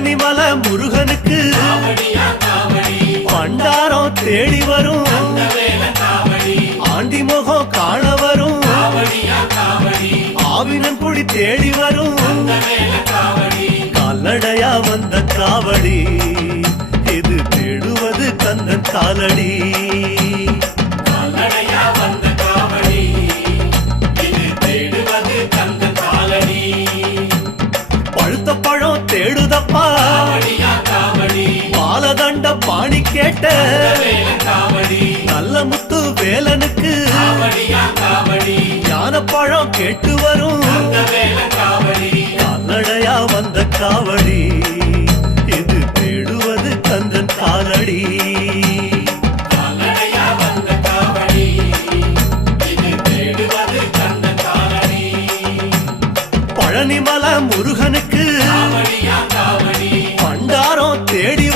பழனிமலை முருகனுக்கு பண்டாரம் தேடி வரும் ஆண்டி முகம் காண வரும் ஆவினன் குடி தேடி வரும் கால்நடையா வந்த காவடி இது தேடுவது கந்தன் காலடி பழுத்த பழம் தேடுதப்பா பாலதண்ட பாணி கேட்ட நல்ல முத்து வேலனுக்கு ஞானப்பழம் கேட்டு வரும் கால்நடையா வந்த காவடி இது தேடுவது கந்தன் காலடி பழனிமலை முருகனுக்கு பண்டாரம் தேடி